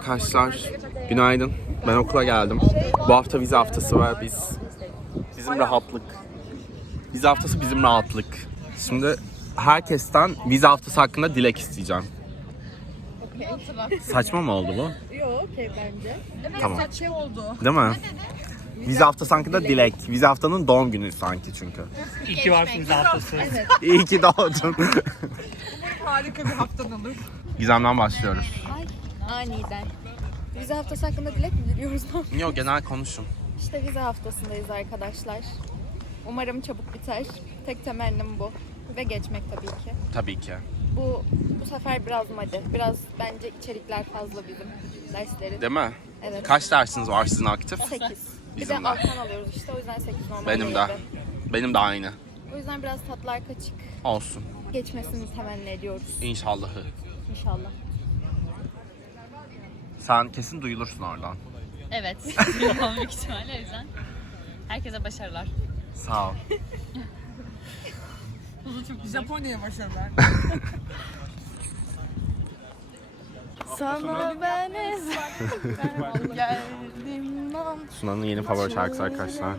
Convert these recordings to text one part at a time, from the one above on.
Arkadaşlar günaydın. Ben okula geldim. Bu hafta vize haftası var. Biz bizim rahatlık. Vize haftası bizim rahatlık. Şimdi herkesten vize haftası hakkında dilek isteyeceğim. Saçma mı oldu bu? Yok okey bence. Tamam. Şey oldu. Değil mi? Vize haftası hakkında dilek. Vize haftanın doğum günü sanki çünkü. İyi ki varsınız haftası. İyi ki doğdun. Harika bir haftan olur. Gizem'den başlıyoruz. Aniden. Vize haftası hakkında dilek mi diliyoruz? Yok genel konuşun. işte vize haftasındayız arkadaşlar. Umarım çabuk biter. Tek temennim bu. Ve geçmek tabii ki. Tabii ki. Bu bu sefer biraz madde. Biraz bence içerikler fazla bizim derslerin. Değil mi? Evet. Kaç dersiniz var sizin aktif? 8. Bir Bizim de de. alttan alıyoruz işte o yüzden 8 normal. Benim de. değildi. Benim de aynı. O yüzden biraz tatlar kaçık. Olsun. Geçmesini temenni ediyoruz İnşallahı. inşallah. Sen kesin duyulursun oradan. Evet. büyük ihtimalle o yüzden. Herkese başarılar. Sağ ol. Japonya'ya başarılar. Sana ben ezel geldim lan. Sunan'ın yeni favori şarkısı arkadaşlar.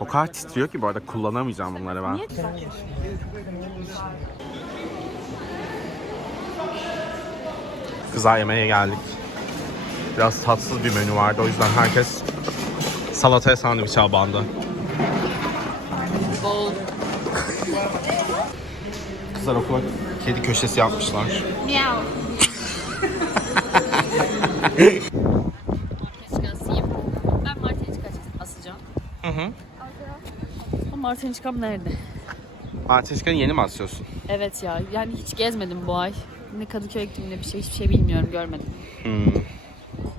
O kadar titriyor ki bu arada kullanamayacağım bunları ben. Kızlar yemeğe geldik. Biraz tatsız bir menü vardı o yüzden herkes salataya sandviç abandı. Kızlar okula kedi köşesi yapmışlar. Miau. Ben Martiniçka asacağım. Hı hı. Ama Martiniçkam nerede? Martinişka'nı yeni mi asıyorsun? Evet ya. Yani hiç gezmedim bu ay. Ne Kadıköy'e gittim ne bir şey. Hiçbir şey bilmiyorum. Görmedim. Hmm.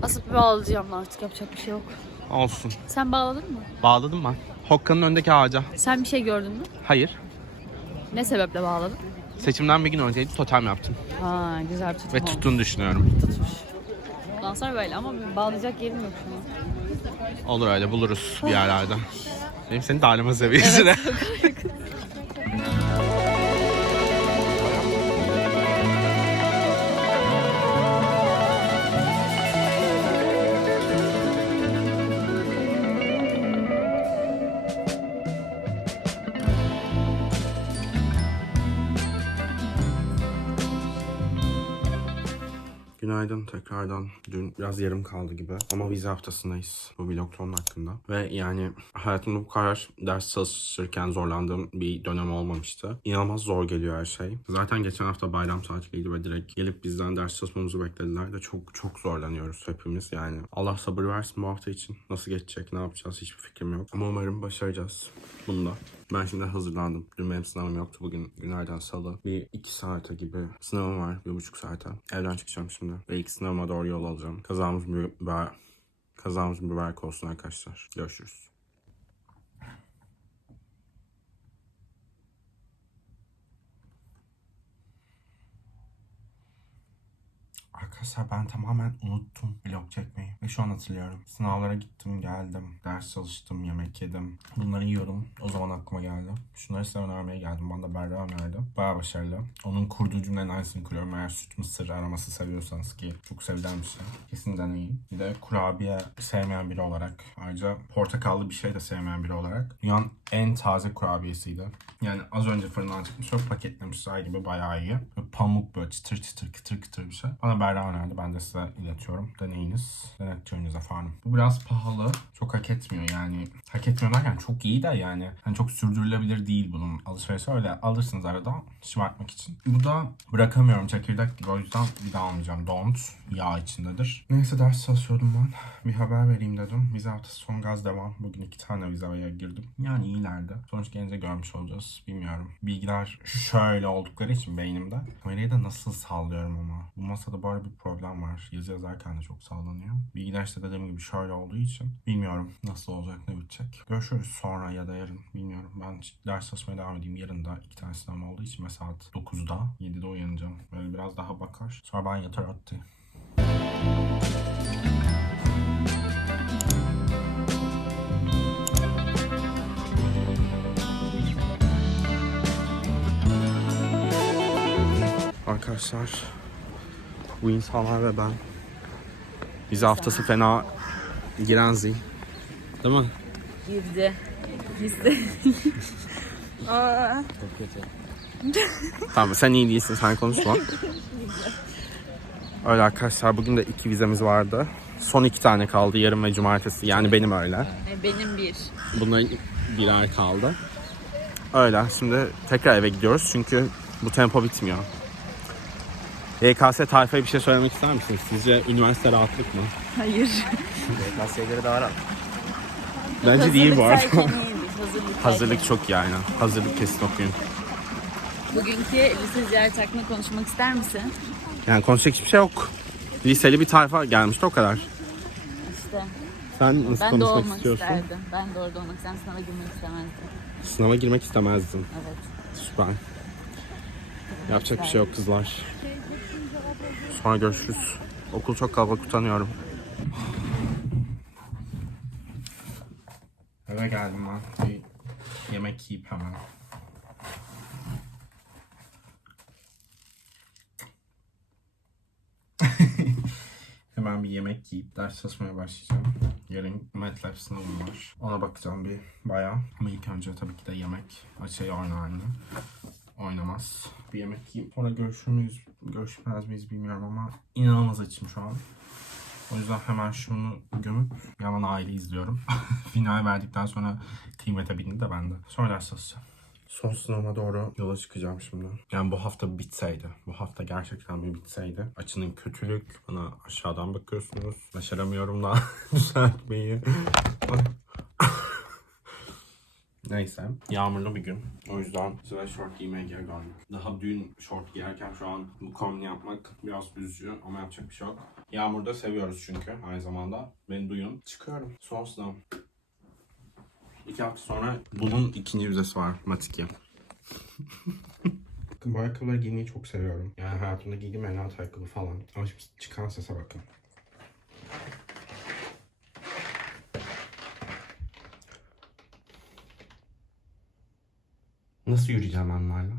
Asıp bağlayacağım artık. Yapacak bir şey yok. Olsun. Sen bağladın mı? Bağladım ben. Hokka'nın öndeki ağaca. Sen bir şey gördün mü? Hayır. Ne sebeple bağladın? Seçimden bir gün önceydi totem yaptım. Ha güzel bir tutum Ve olmuş. tuttuğunu düşünüyorum. Bundan sonra böyle ama bağlayacak yerim yok şu an. Olur öyle buluruz bir yerlerde. Benim seni darlama seviyesine. Günaydın tekrardan. Dün biraz yarım kaldı gibi ama vize haftasındayız bu vlogton hakkında. Ve yani hayatımda bu kadar ders çalışırken zorlandığım bir dönem olmamıştı. İnanılmaz zor geliyor her şey. Zaten geçen hafta bayram tatiliydi ve direkt gelip bizden ders çalışmamızı beklediler de çok çok zorlanıyoruz hepimiz yani. Allah sabır versin bu hafta için. Nasıl geçecek, ne yapacağız hiçbir fikrim yok. Ama umarım başaracağız bunda. Ben şimdi hazırlandım. Dün benim sınavım yoktu. Bugün günlerden salı. Bir iki saate gibi sınavım var. Bir buçuk saate. Evden çıkacağım şimdi. Ve ilk doğru yol alacağım. Kazamız mübarek, kazamız mübarek olsun arkadaşlar. Görüşürüz. Arkadaşlar ben tamamen unuttum vlog çekmeyi. Ve şu an hatırlıyorum. Sınavlara gittim geldim. Ders çalıştım, yemek yedim. Bunları yiyorum. O zaman aklıma geldi. Şunları size önermeye geldim. Bana da Berra önerdi. Baya başarılı. Onun kurduğu cümlenin aynısını kuruyorum. Eğer süt mısır aroması seviyorsanız ki çok sevilen bir şey. Kesin deneyin. Bir de kurabiye sevmeyen biri olarak. Ayrıca portakallı bir şey de sevmeyen biri olarak. Dünyanın en taze kurabiyesiydi. Yani az önce fırından çıkmış. Çok paketlemişler gibi bayağı iyi. Pamuk böyle çıtır çıtır kıtır kıtır bir şey. Bana Berra önerdi. Ben de size iletiyorum. Deneyiniz. Denetçiniz efendim. Bu biraz pahalı. Çok hak etmiyor yani. Hak etmiyor derken çok iyi de yani. Hani çok sürdürülebilir değil bunun alışverişi. Öyle alırsınız arada şımartmak için. Bu da bırakamıyorum çekirdek gibi. O yüzden bir daha almayacağım. Don't. Yağ içindedir. Neyse ders çalışıyordum ben. Bir haber vereyim dedim. Vize haftası son gaz devam. Bugün iki tane vizeye girdim. Yani iyilerdi. Sonuç gelince görmüş olacağız. Bilmiyorum. Bilgiler şöyle oldukları için beynimde. Kamerayı da nasıl sallıyorum ama. Bu masada böyle bir problem var. Yazı yazarken de çok sallanıyor. Bilgiler işte dediğim gibi şöyle olduğu için. Bilmiyorum nasıl olacak ne bitecek. Görüşürüz sonra ya da yarın. Bilmiyorum. Ben ders çalışmaya devam edeyim. Yarın da iki tane sınav olduğu için ve saat 9'da 7'de uyanacağım. Böyle biraz daha bakar. Sonra ben yatar attı. Arkadaşlar Bu insanlar ve ben. Bize haftası fena giren zil. Değil mi? Girdi. Girdi. Tamam sen iyi değilsin sen konuşma. Öyle arkadaşlar bugün de iki vizemiz vardı. Son iki tane kaldı yarın ve cumartesi. Yani benim öyle. E, Benim bir. Bunların birer kaldı. Öyle. Şimdi tekrar eve gidiyoruz çünkü bu tempo bitmiyor. YKS tayfaya bir şey söylemek ister misiniz? Sizce üniversite rahatlık mı? Hayır. YKS'ye göre daha rahat. Bence değil bu arada. Hazırlık erken Hazırlık. Hazırlık çok iyi aynen. Hazırlık kesin okuyun. Bugünkü lise ziyaret hakkında konuşmak ister misin? Yani konuşacak hiçbir şey yok. Liseli bir tayfa gelmişti o kadar. İşte. Sen nasıl Ben de konuşmak olmak istiyorsun? isterdim. Ben de orada olmak isterdim. Sınava girmek istemezdim. Sınava girmek istemezdin. Evet. Süper. Yapacak bir şey yok kızlar. Sonra görüşürüz. Okul çok kalabalık utanıyorum. Eve geldim ben. Bir yemek yiyip hemen. hemen bir yemek yiyip ders çalışmaya başlayacağım. Yarın MATLAB sınavım var. Ona bakacağım bir bayağı. Ama ilk önce tabii ki de yemek. Açayı oynar anne. Oynamaz. Bir yemek yiyip sonra görüşür müyüz, görüşmez miyiz bilmiyorum ama inanılmaz açım şu an. O yüzden hemen şunu gömüp yandan aile izliyorum. Final verdikten sonra kıymete bindi de bende. Sonra ders çalışacağım. Son sınavıma doğru yola çıkacağım şimdi. Yani bu hafta bitseydi. Bu hafta gerçekten bir bitseydi. Açının kötülük. Bana aşağıdan bakıyorsunuz. Başaramıyorum da düzeltmeyi. Neyse. Yağmurlu bir gün. O yüzden sıra short giymeye geri geldik. Daha dün short giyerken şu an bu kombini yapmak biraz üzücü ama yapacak bir şey yok. Yağmurda seviyoruz çünkü aynı zamanda. Beni duyun. Çıkıyorum. Son sınav. İki hafta sonra bunun ikinci vizesi var. Mat 2. Bu ayakkabıları giymeyi çok seviyorum. Yani hayatımda giydiğim en rahat ayakkabı falan. Ama şimdi çıkan sese bakın. Nasıl yürüyeceğim ben bunlarla?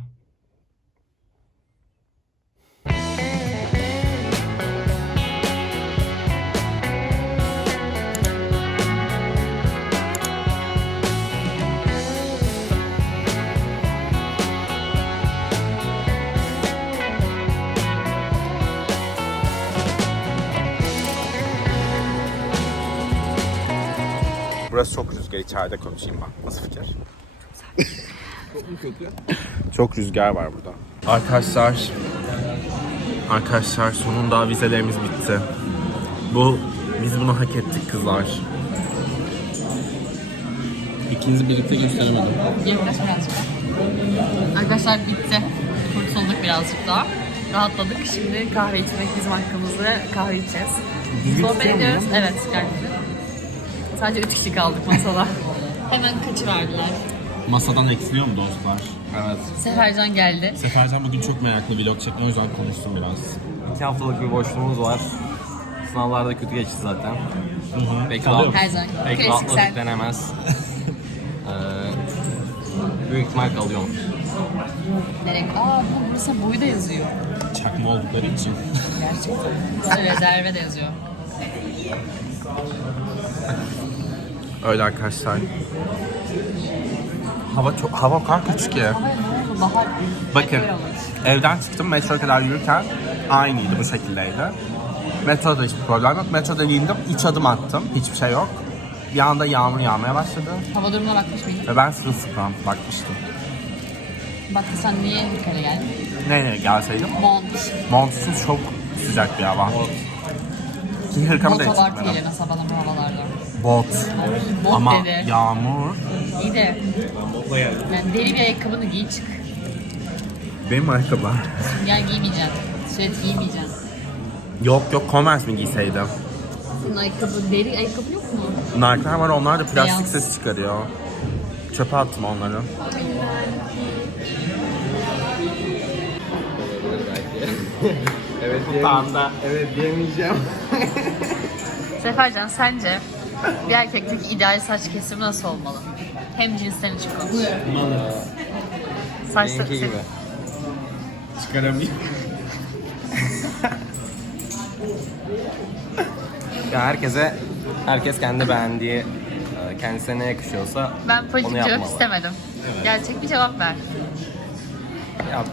Burası çok rüzgar. içeride konuşayım ben. Nasıl fikir? Çok rüzgar var burada. Arkadaşlar, arkadaşlar sonunda vizelerimiz bitti. Bu, biz bunu hak ettik kızlar. İkinizi birlikte gösteremedim. Yaklaş birazcık. Arkadaşlar bitti. Kurtulduk birazcık daha. Rahatladık. Şimdi kahve içmek bizim hakkımızda kahve içeceğiz. Sohbet ediyoruz. Evet gerçekten. Sadece üç kişi kaldık masada. Hemen kaçıverdiler. Masadan eksiliyor mu dostlar? Evet. Sefercan geldi. Sefercan bugün çok meraklı vlog çekti o yüzden konuştum biraz. İki haftalık bir boşluğumuz var. Sınavlar da kötü geçti zaten. Pek, Kalıyor rahat, Her zaman. pek Klasik rahatladık sen. denemez. ee, büyük ihtimal kalıyorum. Direkt. Aa bu burası boyu da yazıyor. Çakma oldukları için. Gerçekten. Burada rezerve de yazıyor. Öyle arkadaşlar. Hava çok hava o kadar kötü ki. Bakın evden çıktım metroya kadar yürürken aynıydı bu şekildeydi. Metroda hiçbir problem yok. Metroda indim iç adım attım. Hiçbir şey yok. Bir anda yağmur yağmaya başladı. Hava durumuna bakmış mıydın? Ve ben sırılsıklam bakmıştım. Bak sen niye yukarı geldin? Nereye gelseydim? Mont. Montsuz çok sıcak bir hava. Ki hırkamı da Bot abartı içmedim. geliyor sabalama havalarda. Bot. Bot Ama dedi. yağmur. İyi de. Yani deri bir ayakkabını giy çık. Benim ayakkabılar. Gel giymeyeceksin. Süet giymeyeceksin. Yok yok Converse mi giyseydim? Senin ayakkabı, deri ayakkabı yok mu? Nike'lar var onlar da plastik Beyaz. ses çıkarıyor. Çöpe attım onları. Evet diyemeyeceğim. Sefercan sence bir erkekteki ideal saç kesimi nasıl olmalı? Hem cinslerin için konuş. Saçları Benimki gibi. Çıkaramıyorum. Ya herkese, herkes kendi beğendiği, e, kendisine ne yakışıyorsa Ben onu politik cevap yapmalı. istemedim. Gerçek bir cevap ver. Ya,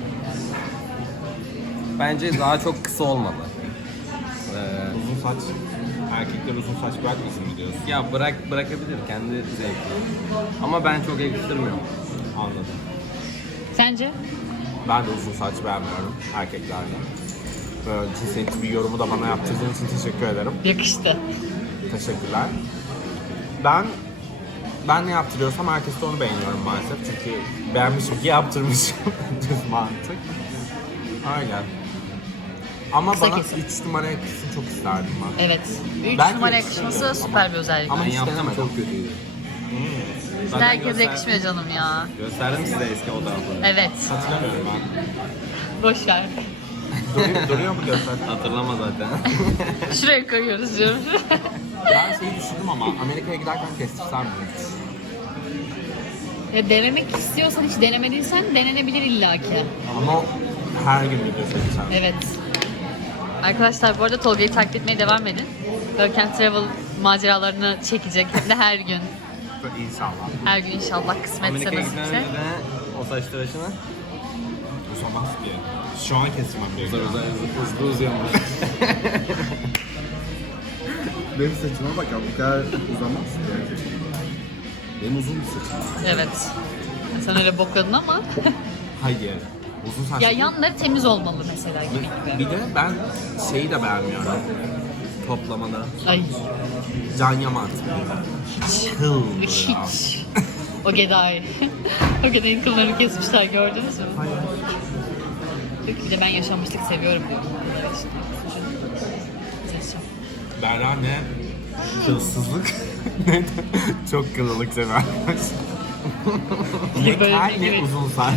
bence daha çok kısa olmalı. Ee, Uzun saç, erkekler uzun saç bırakmasın mı diyorsun? ya bırak bırakabilir kendi zevki. Ama ben çok yakıştırmıyorum. Anladım. Sence? Ben de uzun saç beğenmiyorum erkeklerde. Böyle cinsiyetçi bir yorumu da bana yaptırdığın için teşekkür ederim. Yakıştı. Teşekkürler. Ben ben ne yaptırıyorsam herkes de onu beğeniyorum maalesef. Çünkü beğenmişim ki yaptırmışım. Düz mantık. Öyle. Ama Kısa bana kesim. 3 numara yakışsın çok isterdim ben. Evet. 3 Ben numara yakıştırmıyorum yakışması süper bir özellik. Ama Ben hiç yaptım denemedim. çok kötüydü. Şimdi herkese yakışmıyor canım ya. Gösterdim size eski fotoğrafları. Evet. Hatırlamıyorum ben. Boş ver. Duruyor, duruyor mu göster? Hatırlama zaten. Şuraya koyuyoruz diyorum. Ben şeyi düşündüm ama Amerika'ya giderken kestirsem mi? ya denemek istiyorsan hiç denemediysen denenebilir illaki. Ama her gün video çekeceğim. Evet. Arkadaşlar bu arada Tolga'yı takip etmeye devam edin. Work and Travel maceralarını çekecek hem de her gün. İnşallah. Her gün inşallah kısmetse Amerika'ya gitmeden nasipse. önce de o saç tıraşını Uzamaz ki. Şu an kesmem uzar gerekiyor. uzar hızlı uzuyormuş. Benim saçıma bak ya bu kadar uzamaz ki. Benim uzun bir saçım. Evet. Sen öyle bokladın ama. Hayır. Uzun saç. ya yanları temiz olmalı mesela gibi gibi. Bir de ben şeyi de beğenmiyorum. Toplamada. Ay Can Yaman. Kıl. hiç. O Geday. o Geday'ın kıllarını kesmişler gördünüz mü? Hayır. Diyor ki bir de ben yaşanmışlık seviyorum diyor. Kıllar için. Seçeceğim. Berra ne? Kılsızlık. ne de çok kıllılık severmiş. Bir ne uzun saç.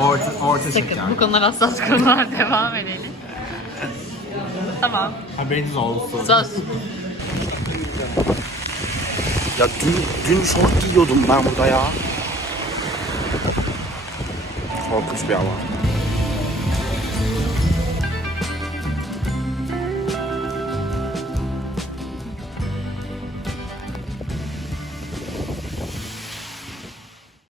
Orta, orta Sakın şeker. bu konular hassas konular devam edelim. Tamam. Haberiniz olsun. Söz. Ya dün, dün şort giyiyordum ben burada ya. Korkunç bir hava.